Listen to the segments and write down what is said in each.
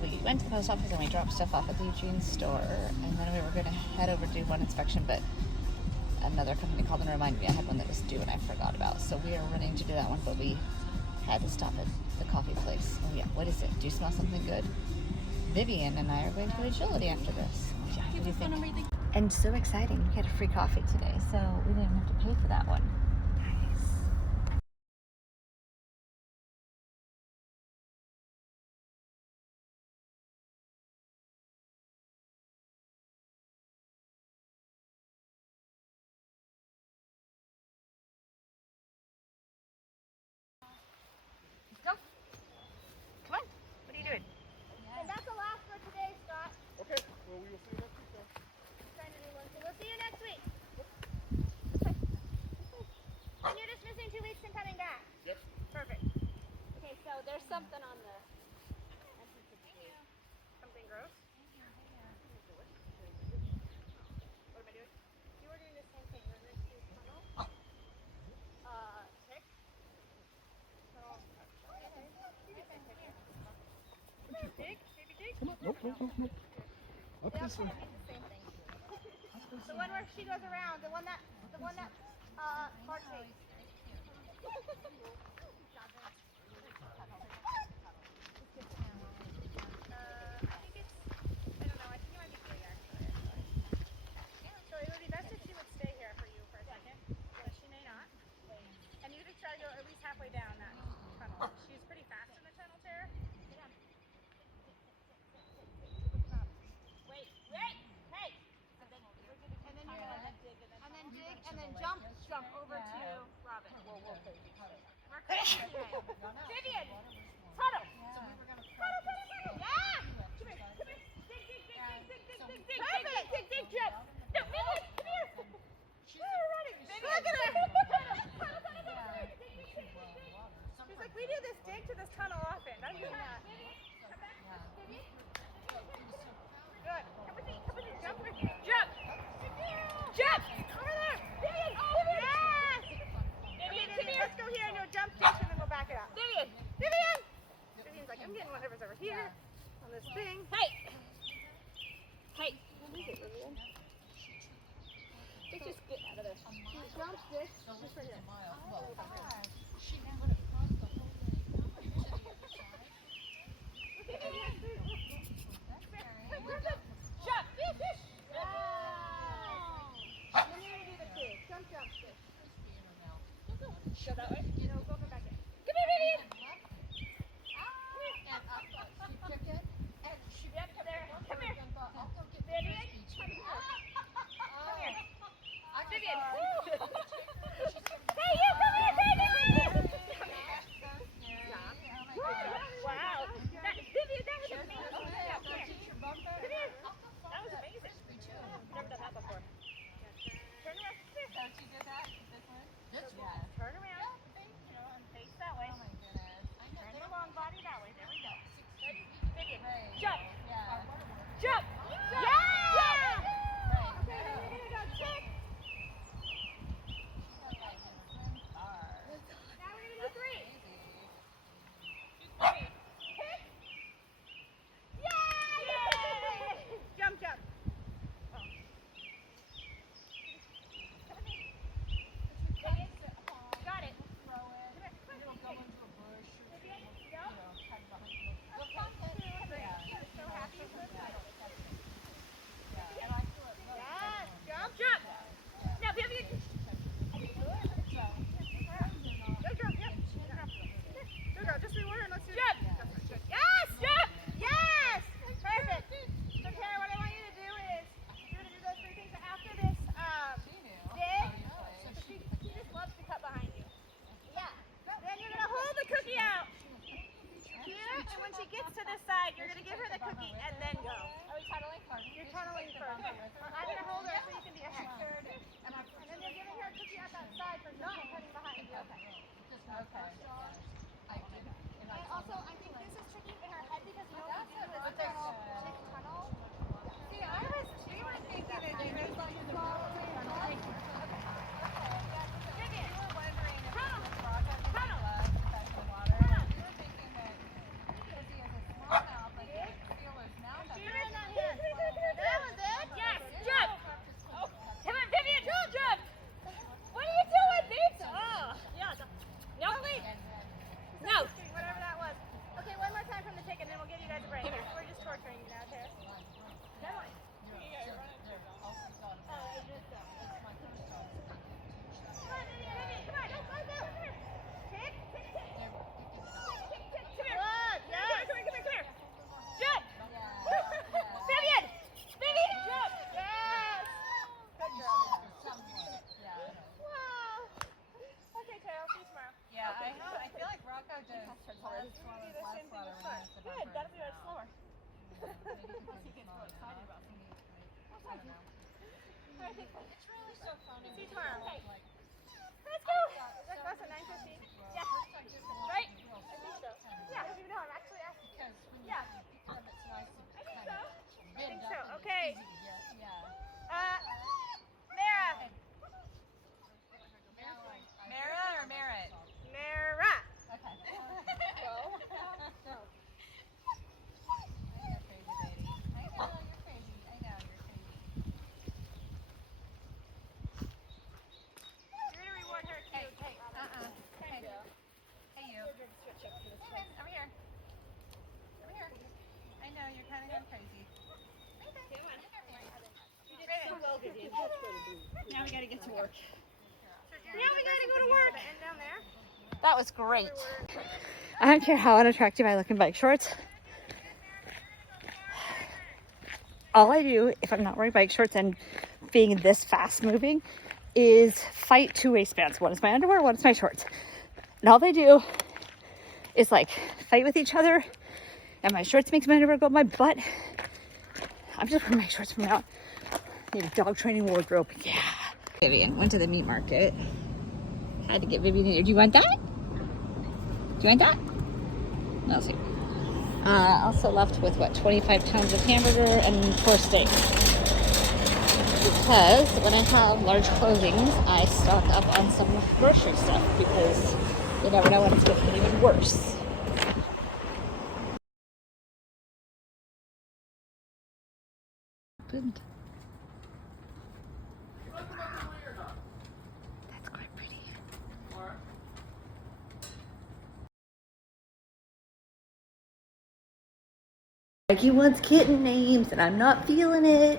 We went to the post office and we dropped stuff off at the Eugene store, and then we were going to head over to do one inspection, but another company called and reminded me I had one that was due and I forgot about. So we are running to do that one, but we had to stop at the coffee place. Oh yeah, what is it? Do you smell something good? Vivian and I are going to Agility after this. Yeah, what do you think? And so exciting, we had a free coffee today, so we didn't have to pay for that one. Go. Come on. What are you doing? And that's the last for today, Scott. Okay. Well, we will see you next week, then. Trying to do one, so we'll see you next week. Okay. And you're just missing 2 weeks and coming back. Yep. Perfect. Okay, so there's something on the entrance of the gate. Something gross? What am I doing? You were doing the same thing. We're going to do tunnel. Tick. Dig? Maybe dig? Come on. Nope. Up this way. The same thing. The one where she goes around. The one that Mark takes. So it would be best if she would stay here for you for a second, but she may not. And you could try to go at least halfway down that tunnel. She's pretty fast in the tunnel, Tara. Wait, hey! And then you're gonna dig, and then jump over to Robin. Vivian, tunnel. Yeah! Come here. Dig. Perfect. Dig, jump. No, Vivian, come here. We're running. Look at her. She's like, we do this dig to this tunnel often. Don't you have? Come back. Vivian. Good. Come with me. Jump. Over there. Vivian. Yes. Vivian, come here. Let's go here and you'll jump ditch and then we'll back it up. Vivian. Vivian's like, I'm getting whatever's over here on this thing. Hey. What is it, Vivian? Just get out of this. Jump this. Just right here. Jump! Jump stick. Go that way? No, go from back in. Come here, Vivian! And up. She took it, and she went there. Come here. Vivian, come here. Vivian. Hey, you, come here, baby! Wow. Vivian, that was amazing. Come here. That was amazing. Never done that before. Turn around. Don't you do that? This one? This one. Turn around. And face that way. Oh my goodness. Turn the long body that way. There we go. Ready? Vivian. Jump. Jump. Yeah! Okay, then we're going to go tick. Now we're going to do 3. Tick. Yay! Jump. Got it. It'll go into a bush. So happy. Yes, jump. Now, Vivian. Go, just reward her and let's do it. Jump. Yes. Perfect. So, Tara, what I want you to do is you're going to do those 3 things after this dig. She just loves to cut behind you. Yeah. Then you're going to hold the cookie out here, and when she gets to this side, you're going to give her the cookie and then go. Are we tunneling first? You're tunneling first. I'm going to hold her so you can be ahead. And then you're giving her a cookie at that side for not cutting behind you. Okay. And also, I think this is tricky in her head because you know what we do is this tunnel. See, we were thinking that you were tunneling. Vivian, we were wondering if this project was in the water. We were thinking that because he has a smallmouth, like See you tomorrow. Let's go. Is that close at 9:50? Yeah. Right? I think so. Yeah. I don't even know. I'm actually asking. Yeah. I think so. I think so. Okay. Mara. Mara or Merritt? Mara. Okay. Go. I know you're crazy, baby. I know you're crazy. You're gonna reward her too. Hey, Hey, hey, you. Come in, over here. Over here. I know you're kind of going crazy. Now we gotta get to work. Now we gotta go to work. And down there. That was great. I don't care how unattractive I look in bike shorts. All I do if I'm not wearing bike shorts and being this fast moving is fight two waistbands. One is my underwear, one is my shorts. And all they do is like fight with each other. And my shorts makes my underwear go up my butt. I'm just wearing my shorts from now on. Need a dog training wardrobe. Yeah. Vivian went to the meat market. Had to get Vivian in here. Do you want that? Do you want that? No, see. Also left with what, 25 pounds of hamburger and 4 steaks. Because when I have large closings, I stock up on some grocery stuff because you never know when it's going to get even worse. Good. That's quite pretty. He wants kitten names and I'm not feeling it.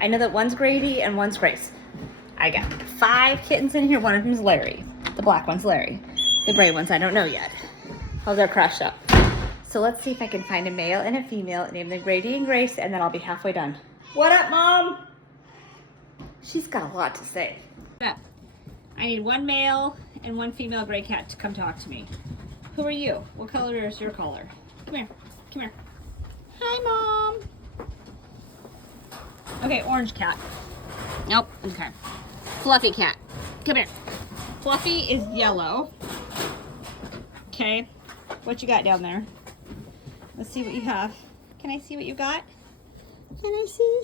I know that one's Grady and one's Grace. I got 5 kittens in here. One of them's Larry. The black one's Larry. The gray ones I don't know yet. Oh, they're crushed up. So let's see if I can find a male and a female, name them Grady and Grace, and then I'll be halfway done. What up, Mom? She's got a lot to say. I need one male and one female gray cat to come talk to me. Who are you? What color is your collar? Come here. Come here. Hi, Mom. Okay, orange cat. Nope. Okay. Fluffy cat. Come here. Fluffy is yellow. Okay. What you got down there? Let's see what you have. Can I see what you got? Can I see?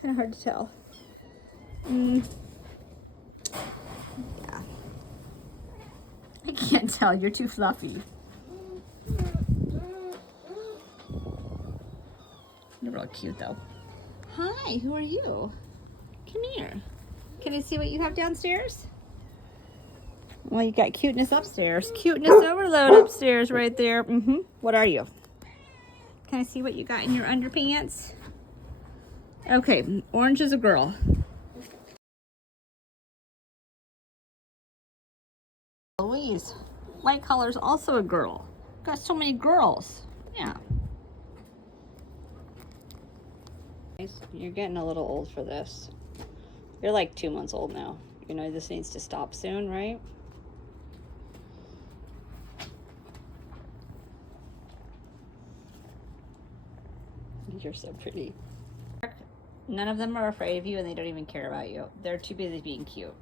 Kind of hard to tell. Yeah. I can't tell. You're too fluffy. You're real cute though. Hi, who are you? Come here. Can I see what you have downstairs? Well, you got cuteness upstairs. Cuteness overload upstairs right there. What are you? Can I see what you got in your underpants? Okay, orange is a girl. Louise, light color's also a girl. Got so many girls. Yeah. You're getting a little old for this. You're like 2 months old now. You know this needs to stop soon, right? You're so pretty. None of them are afraid of you and they don't even care about you. They're too busy being cute.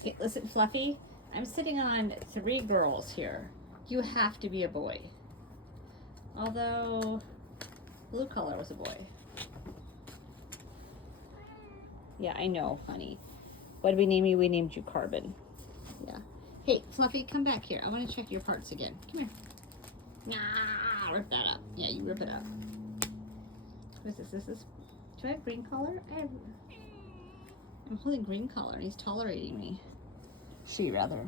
Okay, listen, Fluffy, I'm sitting on 3 girls here. You have to be a boy. Although, blue color was a boy. Yeah, I know, honey. What did we name you? We named you Carbon. Yeah. Hey, Fluffy, come back here. I want to check your parts again. Come here. Nah, rip that up. Yeah, you rip it up. What is this? Do I have green collar? I'm holding green collar and he's tolerating me. She, rather.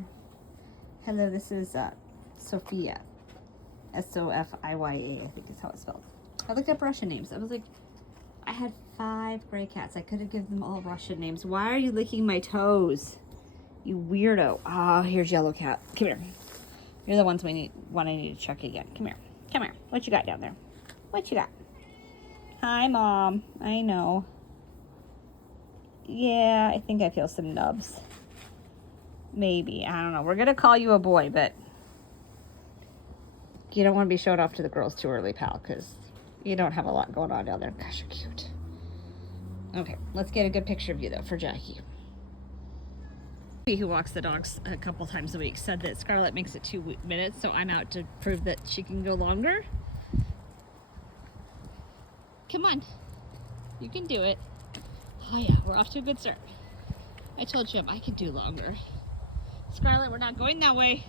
Hello, this is Sophia. S-O-F-I-Y-A, I think is how it's spelled. I looked up Russian names. I was like, I had 5 gray cats. I could have given them all Russian names. Why are you licking my toes? You weirdo. Oh, here's Yellow Cat. Come here. You're the ones I need to check again. Come here. Come here. What you got down there? What you got? Hi, Mom. I know. Yeah, I think I feel some nubs. Maybe. I don't know. We're going to call you a boy, but you don't want to be showed off to the girls too early, pal, because you don't have a lot going on down there. Gosh, you're cute. Okay, let's get a good picture of you though for Jackie. Who walks the dogs a couple times a week said that Scarlett makes it 2 minutes, so I'm out to prove that she can go longer. Come on, you can do it. Oh yeah, we're off to a good start. I told Jim I could do longer. Scarlett, we're not going that way.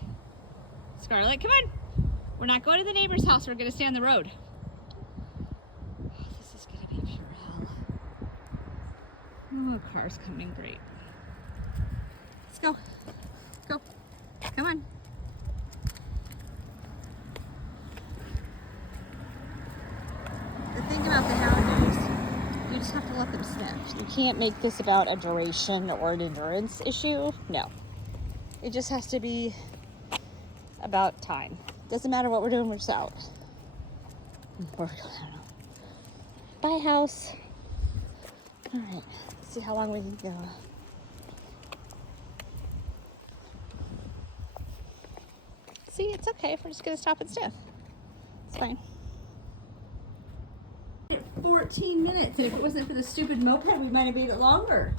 Scarlett, come on. We're not going to the neighbor's house. We're gonna stay on the road. Oh, this is gonna be pure hell. Oh, car's coming, great. Let's go. Go. Come on. The thing about the Hound is you just have to let them sniff. You can't make this about a duration or an endurance issue. No. It just has to be about time. Doesn't matter what we're doing, we're just out. Where are we going? I don't know. Bye, house. All right. Let's see how long we can go. See, it's okay if we're just gonna stop and sniff. It's fine. 14 minutes, and if it wasn't for the stupid moped, we might have made it longer.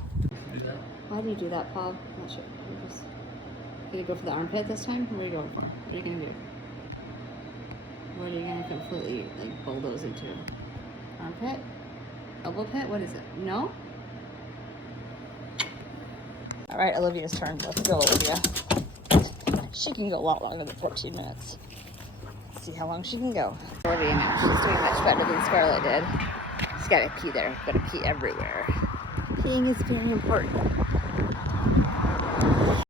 Why do you do that, Paul? I'm not sure. You're just gonna go for the armpit this time? What are you going for? What are you gonna do? What are you gonna completely like bulldoze into? Armpit? Elbow pit? What is it? No? All right, Olivia's turn. Let's go, Olivia. She can go a lot longer than 14 minutes. Let's see how long she can go. Olivia now, she's doing much better than Scarlett did. She's gotta pee there, gotta pee everywhere. Peeing is very important.